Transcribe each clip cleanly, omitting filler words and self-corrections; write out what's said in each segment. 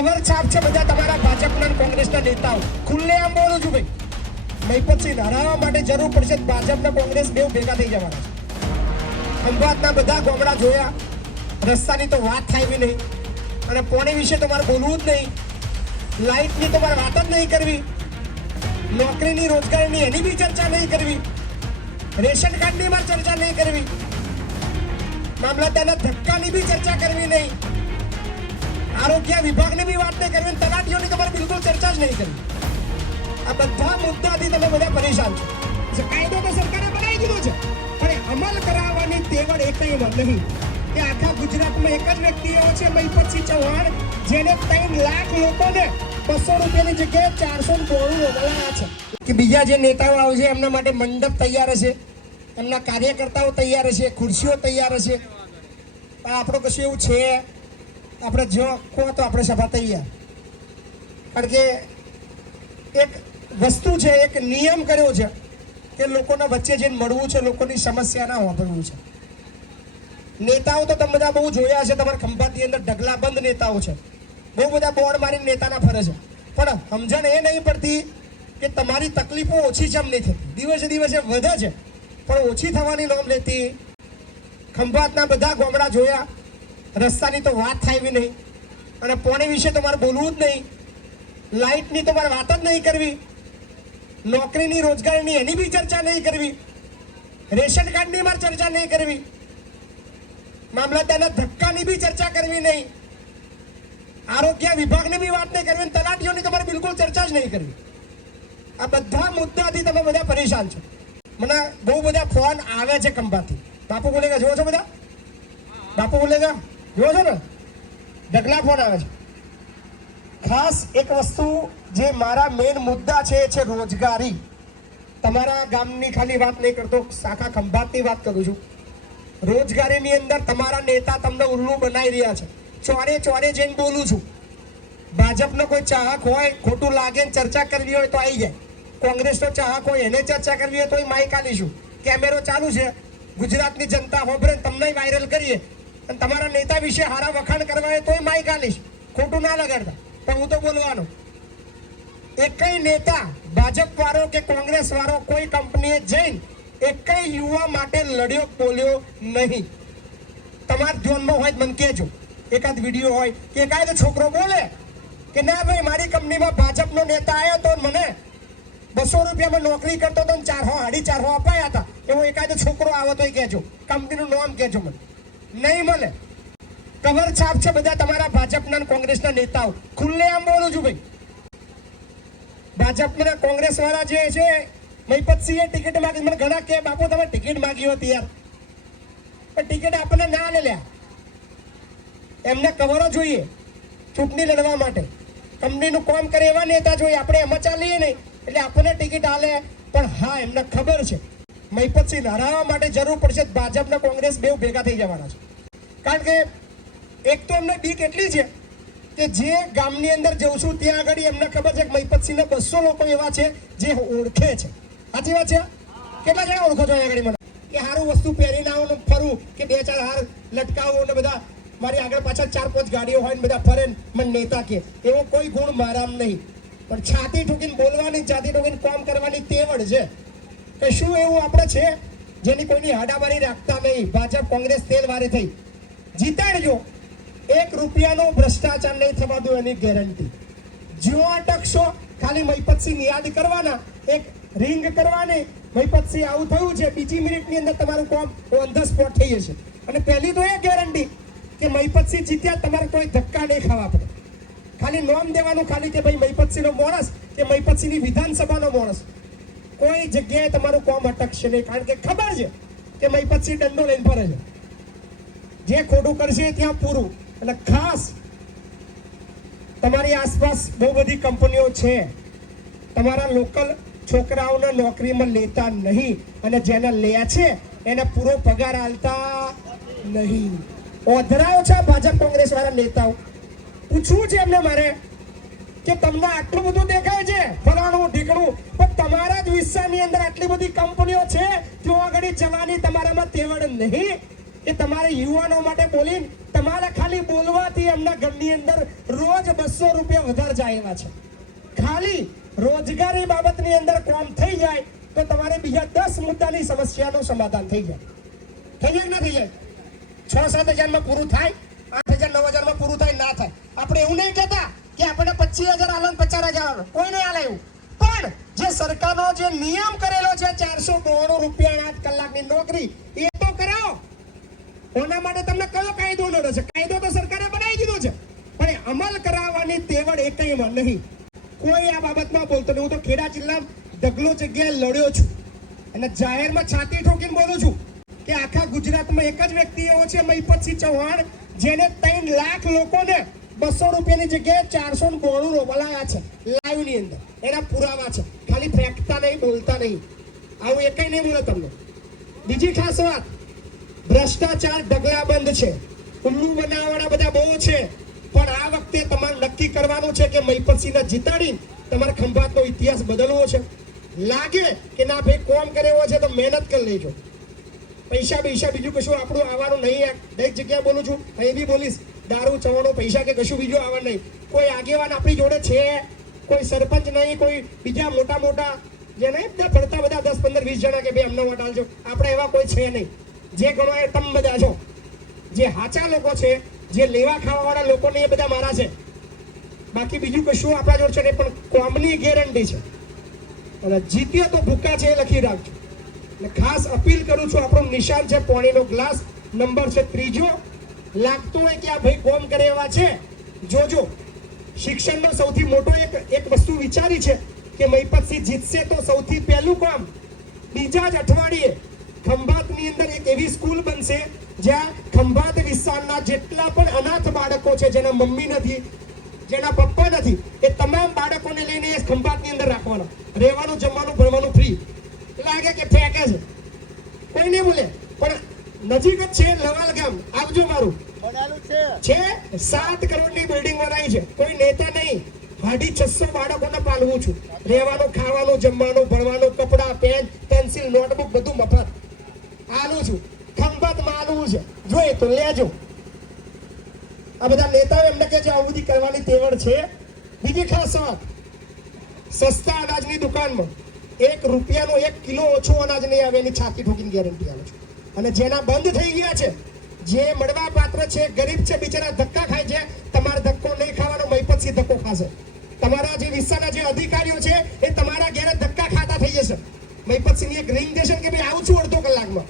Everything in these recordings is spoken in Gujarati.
કવર છાપ છે બધા તમારા ભાજપના કોંગ્રેસના નેતાઓ. ખુલ્લેઆમ બોલું છું ભાઈ, મહિપતસિંહ હરાવવા માટે જરૂર પડશે ભાજપના કોંગ્રેસ બેવ ભેગા થઈ જવાના છે. ખંભાતના બધા ગામડા જોયા, રસ્તાની તો વાત થાય બી નહીં, અને પોણી વિશે તમારે બોલવું જ નહીં, લાઇટની તમારે વાત જ નહીં કરવી, નોકરીની રોજગારીની એની બી ચર્ચા નહીં કરવી, રેશન કાર્ડની પણ ચર્ચા નહીં કરવી, મામલતદારના ધક્કાની બી ચર્ચા કરવી નહીં, આરોગ્ય વિભાગની બી વાત નહીં કરવી, તલાટીઓની તમારે બિલકુલ ચર્ચા જ નહીં કરવી. આ બધા મુદ્દાથી તમે બધા પરેશાન છો. કાયદો તો સરકારે બનાવી દીધો છે, પણ અમલ કરાવવાની તેવડ એકઈમાં નહીં. કે આખા ગુજરાતમાં એક જ વ્યક્તિ એવો છે, મહિપતસિંહ ચૌહાણ, જેને 3 લાખ લોકોને 200 રૂપિયાની જગ્યાએ 492 મળ્યા છે. કે બીજા જે નેતાઓ આવશે એમના માટે મંડપ તૈયાર હશે, એમના કાર્યકર્તાઓ તૈયાર હશે, ખુરશીઓ તૈયાર હશે. પણ આપણું કશું એવું છે, આપણે જો કહો તો આપણે સભા તૈયાર. કારણ કે એક વસ્તુ છે, એક નિયમ કર્યો છે કે લોકોના વચ્ચે જઈને મળવું છે, લોકોની સમસ્યાના વાપરવું છે. નેતાઓ તો તમે બધા બહુ જોયા છે, તમારા ખંભાતની અંદર ઢગલાબંધ નેતાઓ છે, બહુ બધા બોર્ડ મારીને નેતાના ફરે છે. પણ સમજણ એ નહીં પડતી કે તમારી તકલીફો ઓછી જેમ નહીં થતી, દિવસે દિવસે વધે છે, પણ ઓછી થવાની નોમ લેતી. ખંભાતના બધા ગામડા જોયા, રસ્તાની તો વાત થાય બી નહીં, અને પોણી વિશે તમારે બોલવું જ નહીં, લાઇટની તમારે વાત જ નહીં કરવી, નોકરીની રોજગારીની એની બી ચર્ચા નહીં કરવી, રેશન કાર્ડની પણ ચર્ચા નહીં કરવી, મામલતદારના ધક્કાની બી ચર્ચા કરવી નહીં, આરોગ્ય વિભાગની બી વાત નહીં કરવી, તલાટીઓની તમારે બિલકુલ ચર્ચા જ નહીં કરવી. આ બધા મુદ્દાથી તમે બધા પરેશાન છો. મને બહુ બધા ફોન આવે છે ખંભાતથી. બાપુ બોલેગા જોવો છો બધા? બાપુ બોલેગા જોવો છો ને? ઢગલા ફોન આવે છે. ખાસ એક વસ્તુ જે મારા મેઇન મુદ્દા છે એ છે રોજગારી. તમારા ગામની ખાલી વાત નહીં કરતો, શાખા ખંભાતની વાત કરું છું. રોજગારીની અંદર તમારા નેતા તમને ઉલ્લુ બનાવી રહ્યા છે. ચોરે ચોરે જઈને બોલું છું. ભાજપનો કોઈ ચાહક હોય, ખોટું લાગે ને ચર્ચા કરવી હોય તો આવી જાય. કોંગ્રેસનો ચાહક હોય એને ચર્ચા કરવી હોય તો માઇક આલીશું. કેમેરો ચાલુ છે, ગુજરાતની જનતા હોબરે તમને વાયરલ કરીએ, અને તમારા નેતા વિશે હારા વખાણ કરવા હોય તોય માઇક આલીશ. ખોટું ના લગાડતા, પણ હું તો બોલવાનો. એકય નેતા, ભાજપ વાળો કે કોંગ્રેસ વાળો કોઈ કંપનીએ જઈને એકય યુવા માટે લડ્યો બોલ્યો નહીં. તમારા ધ્યાનમાં હોય મને કહેજો, એકાદ વિડીયો હોય કે એકાદ છોકરો બોલે કે ના ભાઈ મારી કંપનીમાં ભાજપનો નેતા આવ્યો તો મને 200 રૂપિયામાં નોકરી કરતો તો 450 અપાયા હતા, એવો એકાદ છોકરો આવો તો કહેજો, કંપનીનું નામ કહેજો. મને નહીં મળે. કવર છાપ છે બધા તમારા ભાજપના કોંગ્રેસના નેતાઓ. ખુલ્લેઆમ બોલું છું ભાઈ, ભાજપના કોંગ્રેસ વાળા જે છે, મહિપતસિંહે ટિકિટ માંગી. મને ઘણા કે બાપુ તમે ટિકિટ માંગી હતી યાર, પણ ટિકિટ આપણને ના લે લ્યા. એમને કવરો જોઈએ ચૂંટણી લડવા માટે, કંપનીનું કામ કરે એવા નેતા જોઈએ. આપણે એમાં ચાલીએ નહીં એટલે આપણને ટિકિટ આલે. પણ હા, એમને ખબર છે મહિપતસિંહ હરાવવા માટે જરૂર પડશે ભાજપના કોંગ્રેસ બેવ ભેગા થઈ જવાના છે. કારણ કે એક તો એમને બીક એટલી છે કે જે ગામની અંદર જઉં છું ત્યાં આગળ એમને ખબર છે કે મહિપતસિંહને 200 લોકો એવા છે જે ઓળખે છે. સાચી વાત છે? કેટલા જણા ઓળખો છો આગળ? મને કે સારું વસ્તુ પહેરીને આવું ફરું, કે 2-4 હાર લટકાવું ને બધા મારી આગળ પાછળ 4-5 ગાડીઓ હોય ને બધા ફરે મને નેતા કે, એવો કોઈ ગુણ મારામ નહીં. પણ છાતી ઠોકીને બોલવાની, છાતી ઠોકીને કામ કરવાની તેવડ છે. કે શું એવું આપણે છે જેની કોઈની હાડાબારી રાખતા નહીં? ભાજપ કોંગ્રેસ તેલ વારે થઈ જીતાડજો, 1 રૂપિયાનો ભ્રષ્ટાચાર નહીં થવા દો એની ગેરંટી. જો અટકશો ખાલી મહિપતસિંહ યાદ કરવાના, એક રિંગ કરવાની, મહિપતસિંહ આવું થયું છે, બીજી મિનિટની અંદર તમારું કામ ઓન ધ સ્પોટ થઈ જશે. અને પહેલી તો એ ગેરંટી કે મહિપતસિંહ જીત્યા, તમારે કોઈ ધક્કા નહીં ખાવા પડે. ખાલી નોમ દેવાનું, ખાલી કે ભાઈ મહિપતસિંહનો માણસ કે મહિપતસિંહની વિધાનસભાનો માણસ. કોઈ જગ્યાએ તમારું કામ અટકશે નહીં, કારણ કે ખબર છે કે મહિપતસિંહ દંડો લઈને ફરે છે. જે ખોટું કરશે ત્યાં પૂરું. એટલે ખાસ તમારી આસપાસ બહુ બધી કંપનીઓ છે, તમારા લોકલ છોકરાઓને નોકરીમાં લેતા નહીં, અને જેને લે છે એને પૂરો પગાર આલતા નહીં. ઓધરાયો છે ભાજપ કોંગ્રેસ વાળા નેતાઓ. પૂછવું છે એમને મારે કે તમને આટલું બધું દેખાય છે ફલાણું ઢીકણું, પણ તમારા જ વિસ્તારની અંદર આટલી બધી કંપનીઓ છે, ત્યાં આગળ જવાની તમારામાં તેવડ નહીં. એ તમારે યુવાનો માટે બોલીને તમારે ખાલી બોલવાથી એમના ઘરની અંદર રોજ 200 રૂપિયા વધારે જાય એવા છે. ખાલી રોજગારી બાબતની અંદર કોમ થઈ જાય તો તમારે બીજા 10 મુદ્દાની સમસ્યાનું સમાધાન થઈ જાય. થઈ જાય કે ના થઈ જાય? 6-7 હજારમાં પૂરું થાય, 8,000 9,000માં પૂરું થાય ના થાય. આપણે એવું નહીં કહેતા કે આપણે 25,000 આલો 50,000 આલો, કોઈ નહીં આલે એવું. પણ જે સરકારનો જે નિયમ કરેલો છે 492 રૂપિયા 8 કલાકની નોકરી, એ તો કરાવો. એના માટે તમને કયો કાયદો નડે છે? કાયદો તો સરકારે બનાવી દીધો છે, પણ અમલ કરાવવાની તેવડ એકઈમાં નહીં. કોઈ આ બાબતમાં બોલતો નહીં. હું તો ખેડા જિલ્લામાં ઢગલો જગ્યાએ લડ્યો છું અને જાહેરમાં છાતી ઠોકીને બોલું છું કે આખા ગુજરાતમાં એક જ વ્યક્તિ એવો છે, મહિપતસિંહ ચૌહાણ, જેને 3 લાખ લોકોને 200 રૂપિયાની જગ્યાએ 492 બોલાયા છે લાઈવની અંદર. એના પુરાવા છે. ખાલી ફેંકતા નહીં, બોલતા નહીં. આવું એકઈ નહીં બોલે તમને. બીજી ખાસ વાત, ભ્રષ્ટાચાર ઢગલાબંધ છે, ઉલ્લુ બનાવવાના બધા બહુ છે, પણ આ વખતે તમારે નક્કી કરવાનું છે કે મહિપતસિંહને જીતાડીને તમારે ખંભાતનો ઇતિહાસ બદલવો છે. લાગે કે ના ભાઈ કોમ કરેવો છે તો મહેનત કરી લેજો. પૈસા બીજું કશું આપણું આવવાનું નહીં. દરેક જગ્યાએ બોલું છું, અહીં બી બોલીશ, દારૂ ચવાનો પૈસા કે કશું બીજું આવવાનું નહીં. કોઈ આગેવાન આપણી જોડે છે, કોઈ સરપંચ નહીં, કોઈ બીજા મોટા જે નહીં ફરતા બધા 10, 15, 20 જણા કે ભાઈ અમને વોટ આલજો, આપણે એવા કોઈ છે નહીં. જે ગણો એ તમે બધા છો. જે હાચા લોકો છે, જે લેવા ખાવા વાળા લોકો ને, એ બધા મારા છે. બાકી બીજું કશું આપણા જોડે છે નહીં, પણ કોમની ગેરંટી છે. અને જીત્યો તો ભૂકા છે, એ લખી રાખજો. એટલે ખાસ અપીલ કરું છું, આપણું નિશાન છે પાણીનો ગ્લાસ, નંબર છે 3. લાગતું હોય કે આ ભાઈ કોમ કરે એવા છે, જોજો. શિક્ષણનો સૌથી મોટો એક વસ્તુ વિચારી છે કે મહિપતસિંહ જીતશે તો સૌથી પહેલું કામ બીજા જ અઠવાડિયે ખંભાતની અંદર એક એવી સ્કૂલ બનશે જ્યાં ખંભાત વિસ્તારના જેટલા પણ અનાથ બાળકો છે, જેના મમ્મી નથી, જેના પપ્પા નથી, એ તમામ બાળકોને લઈને એ ખંભાતની અંદર રાખવાના. રહેવાનું, જમવાનું, ભણવાનું ફ્રી. લાગે કે ફેંકે છે, કોઈ નહીં બોલે, પણ નજીક જ છે લવાલ ગામ. આવજો. મારું છે 7 કરોડની બિલ્ડિંગ બનાવી છે. કોઈ નેતા નહીં, 650 બાળકોને પાલવું છું. રહેવાનું, ખાવાનું, જમવાનું, ભણવાનું, કપડા, પેન, પેન્સિલ, નોટબુક બધું મફત આલું છું. ખંભાતમાં આલવું છે, જોઈએ તો લેજો. આ બધા નેતાઓ એમને કે છે આવું બધી કરવાની તેવડ છે. બીજી ખાસ વાત, સસ્તા અનાજની દુકાનમાં 1 રૂપિયાનો 1 કિલો ઓછો અનાજ નહીં આવે, એની છાતી ઠોકીને ગેરંટી આપું છું. અને જેના બંધ થઈ ગયા છે, જે મળવા પાત્ર છે, ગરીબ છે, બિચારા ધક્કા ખાય છે, તમારે ધક્કો નહીં ખાવાનો, મહિપતસિંહ ધક્કો ખાશે. તમારા જે વિસ્તારના જે અધિકારીઓ છે, એ તમારા ઘેરે ધક્કા ખાતા થઈ જશે. મહિપતસિંહની એક રિંગ દેશે કે ભાઈ આવું છું અડધો કલાકમાં,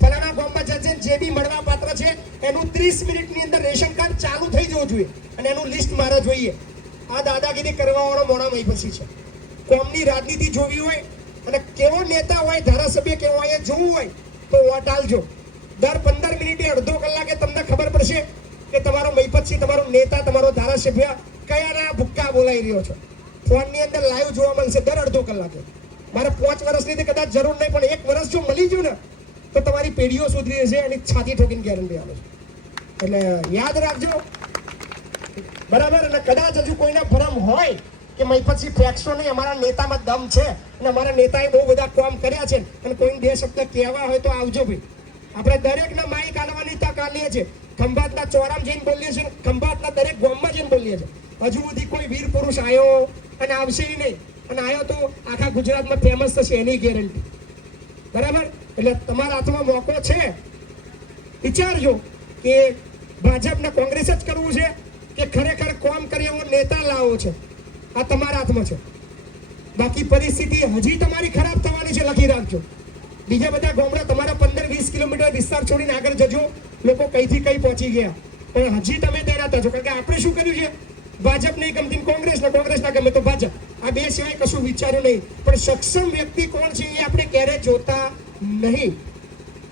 ફલાણા ગામમાં જશે, જે બી મળવા પાત્ર છે એનું 30 મિનિટની અંદર રેશન કાર્ડ ચાલુ થઈ જવું જોઈએ અને એનું લિસ્ટ મારે જોઈએ. આ દાદાગીરી કરવા વાળો મોણા મહિપતસિંહ છે. કોમની રાજનીતિ જોવી હોય અને કેવો નેતા હોય, ધારાસભ્ય કેવો હોય, જોવું હોય તો વોટ આલજો. દર 15 મિનિટે, અડધો કલાકે તમને ખબર પડશે કે તમારો મહિપતસિંહ, તમારો નેતા, તમારો ધારાસભ્ય કયાના ભૂક્કા બોલાઈ રહ્યો છે. ફોનની અંદર લાઈવ જોવા મળશે દર અડધો કલાકે. મારે 5 વર્ષની કદાચ જરૂર નહીં, પણ 1 વર્ષ જો મળી ગયું ને તો તમારી પેઢીઓ સુધરી જશે. એની છાતી ઠોકીને ગેરંટી આપે છે. એટલે યાદ રાખજો, બરાબર. અને કદાચ હજુ કોઈના ભરમ હોય કે મહિપતસિંહ ફેંકશો નહીં, અમારા નેતામાં દમ છે અને અમારા નેતાએ બહુ બધા કામ કર્યા છે, અને કોઈને 2 શબ્દ કહેવા હોય તો આવજો ભાઈ. આપણે દરેકના માઇક આલવાની તક આલીએ છીએ. ખંભાતના ચોરામ જઈને બોલીએ છીએ, ખંભાતના દરેક ગામમાં જઈને બોલીએ છીએ. હજુ સુધી કોઈ વીર પુરુષ આવ્યો અને આવશે નહીં, અને આવ્યો તો આખા ગુજરાતમાં ફેમસ થશે, એની ગેરંટી. બરાબર. એટલે તમારા હાથમાં મોકો છે. વિચારજો કે ભાજપને કોંગ્રેસ જ કરવું છે કે ખરેખર કોમ કરે એવો નેતા લાવવો છે. આ તમારા હાથમાં છે. બાકી પરિસ્થિતિ હજી તમારી ખરાબ થવાની છે, લખી રાખજો. બીજા બધા ગામડા તમારા 15-20 કિલોમીટર વિસ્તાર છોડીને આગળ જજો, લોકો કઈથી કઈ પહોંચી ગયા, પણ હજી તમે તૈયાર છો. કારણ કે આપણે શું કર્યું છે, ભાજપ નહીં ગમતી, કોંગ્રેસ ના ગમે તો ભાજપ, આ 2 સિવાય કશું વિચાર્યું નહીં. પણ સક્ષમ વ્યક્તિ કોણ છે એ આપણે ક્યારે જોતા નહીં.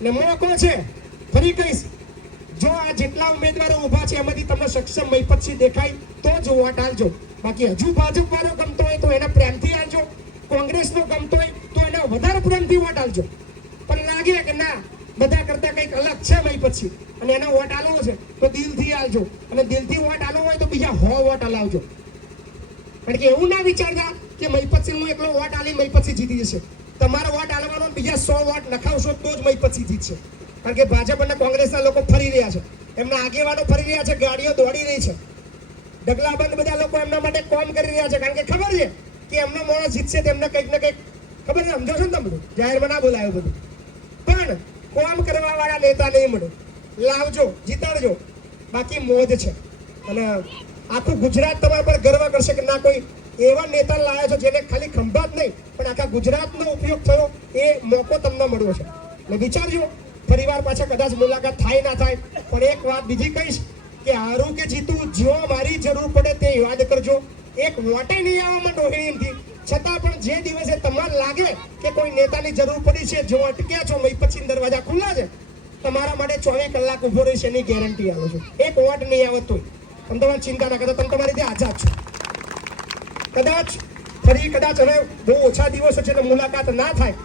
ને મોકો છે, ફરી કહીશ, જો આ જેટલા ઉમેદવારો ઉભા છે એમાંથી તમને સક્ષમ મહિપતસિંહ દેખાય તો જ વોટ આલજો. બાકી હજુ ભાજપ વાળો ગમતો હોય તો એના પ્રેમથી આલજો, કોંગ્રેસનો ગમતો હોય તો એના વધારે પ્રેમથી વોટ આલજો. પણ લાગે કે ના બધા કરતા કંઈક અલગ છે મહિપતસિંહ અને એના વોટ આલવો છે તો દિલથી આલજો. અને દિલથી વોટ આલવો હોય તો બીજા 100 વોટ આલાવજો. કારણ કે એવું ના વિચારતા કે મહિપતસિંહનો એકલો વોટ આલી મહિપતસિંહ જીતી જશે. તમારો વોટ આલવાનો, બીજા 100 વોટ નખાવશો તો જ મહિપતસિંહ જીતશે. કારણ કે ભાજપ અને કોંગ્રેસના લોકો ફરી રહ્યા છે, એમના આગેવાનો ફરી રહ્યા છે, ગાડીઓ દોડી રહી છે, ઢગલાબંધ બધા લોકો એમના માટે કોમ કરી રહ્યા છે, કારણ કે ખબર છે કે એમનો માણસ જીતશે તેમને કંઈક ને કંઈક ખબર છે. સમજો છો ને તમે? જાહેરમાં ના બોલાયું બધું, પણ કોમ કરવા વાળા નેતા નહીં મળે. લાવજો, જીતાડજો, બાકી મોજ છે. અને આખું ગુજરાત તમારા પર ગર્વ કરશે કે ના કોઈ એવા નેતા લાવ્યા છો જેને ખાલી ખંભાત નહીં પણ આખા ગુજરાતનો ઉપયોગ થયો, એ મોકો તમને મળ્યો છે. એટલે વિચારજો, ફરીવાર પાછા કદાચ મુલાકાત થાય ના થાય, પણ એક વાત બીજી કહીશ કે હારું કે જીતું, જો મારી જરૂર પડે તે યાદ કરજો. એક વોટે નહીં આવવામાં ડોહીનથી, છતાં પણ જે દિવસે તમારે લાગે કે કોઈ નેતાની જરૂર પડી છે, જો અટક્યા છો, પછી દરવાજા ખુલ્લા છે, તમારા માટે 24 કલાક ઉભો રહીશ એની ગેરંટી આવું છું. એક વોટ નહીં આવે તોય તમે તમારી ચિંતા ના કરો, તમે તમારી રીતે આઝાદ છો. કદાચ હવે બહુ ઓછા દિવસો છે એટલે મુલાકાત ના થાય,